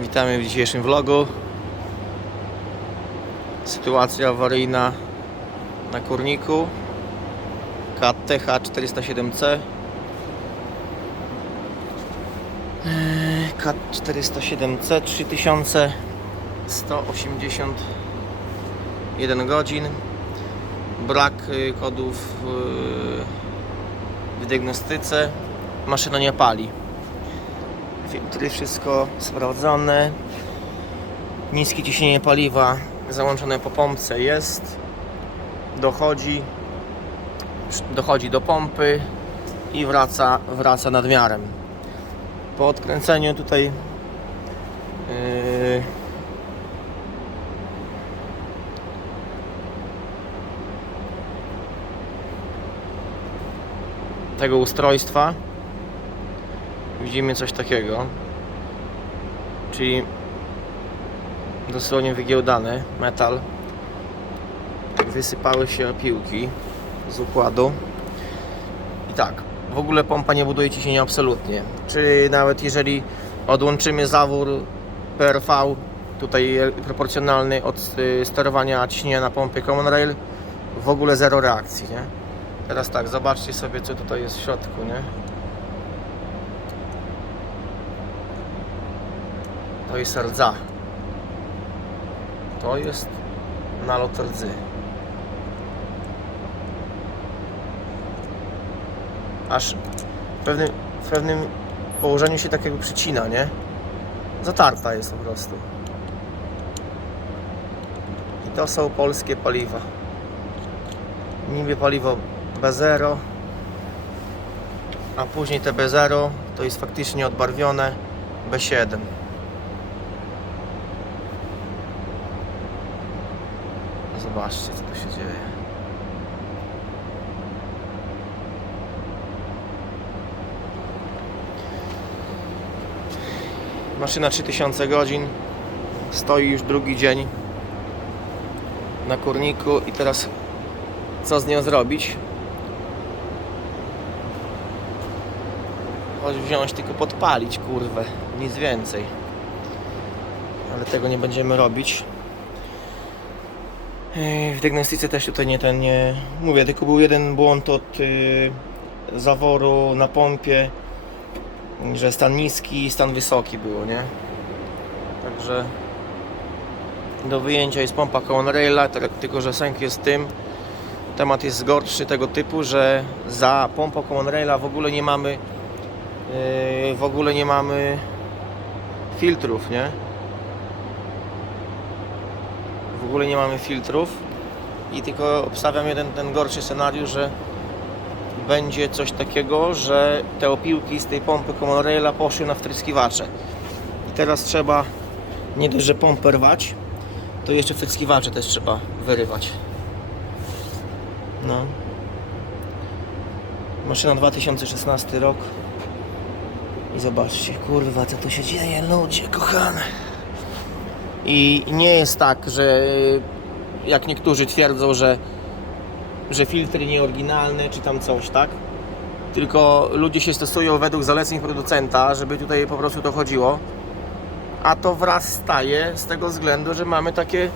Witamy w dzisiejszym vlogu. Sytuacja awaryjna na kurniku. KTH 407C. Eee, K407C 3181 godzin. Brak y, kodów y, w diagnostyce. Maszyna nie pali. Filtry wszystko sprawdzone. Niskie ciśnienie paliwa załączone po pompce jest. Dochodzi dochodzi do pompy i wraca, wraca nadmiarem. Po odkręceniu tutaj yy, tego ustrojstwa widzimy coś takiego czyli dosłownie wygiełdany metal wysypały się piłki z układu i tak w ogóle pompa nie buduje ciśnienia absolutnie czyli nawet jeżeli odłączymy zawór PRV tutaj proporcjonalny od y, sterowania ciśnienia na pompie Common Rail w ogóle zero reakcji nie? teraz tak zobaczcie sobie co tutaj jest w środku nie? To jest rdza. To jest nalot rdzy. Aż w pewnym, w pewnym położeniu się tak jakby przycina, nie? Zatarta jest po prostu. I to są polskie paliwa. Niby paliwo B0, a później te B0 to jest faktycznie odbarwione B7. Zobaczcie, co tu się dzieje. Maszyna 3000 godzin. Stoi już drugi dzień na kurniku i teraz co z nią zrobić? Chodź wziąć, tylko podpalić, kurwę, nic więcej. Ale tego nie będziemy robić. Yy, W diagnostyce też tutaj nie ten nie mówię, tylko był jeden błąd od yy, zaworu na pompie, że stan niski i stan wysoki było, nie? Także do wyjęcia jest pompa Common Raila, te- tylko że sęk jest tym. Temat jest gorszy tego typu, że za pompą Common Raila w ogóle nie mamy yy, w ogóle nie mamy filtrów, nie? W ogóle nie mamy filtrów i tylko obstawiam jeden ten gorszy scenariusz, że będzie coś takiego, że te opiłki z tej pompy Common poszły na wtryskiwacze. I teraz trzeba nie dość, że pompę rwać to jeszcze wtryskiwacze też trzeba wyrywać. No. Maszyna 2016 rok. I zobaczcie, kurwa, co tu się dzieje, ludzie kochane. I nie jest tak, że jak niektórzy twierdzą, że, że filtry nieoryginalne czy tam coś, tak? Tylko ludzie się stosują według zaleceń producenta, żeby tutaj po prostu to chodziło. A to wraz staje z tego względu, że mamy takie